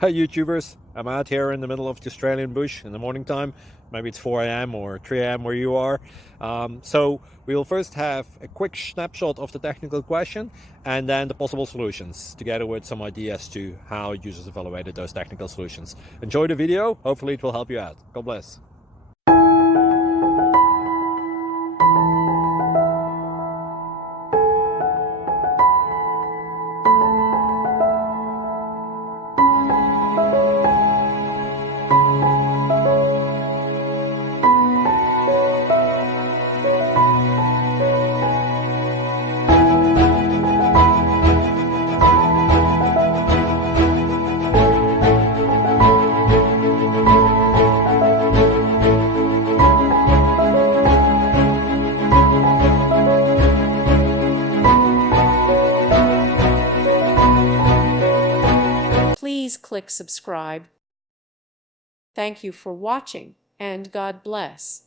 Hey YouTubers, I'm out here in the middle of the Australian bush in the morning time. Maybe it's 4 a.m. or 3 a.m. where you are. So we will first have a quick snapshot of the technical question and then the possible solutions, together with some ideas to how users evaluated those technical solutions. Enjoy the video, hopefully it will help you out. God bless. Please click subscribe. Thank you for watching, and God bless.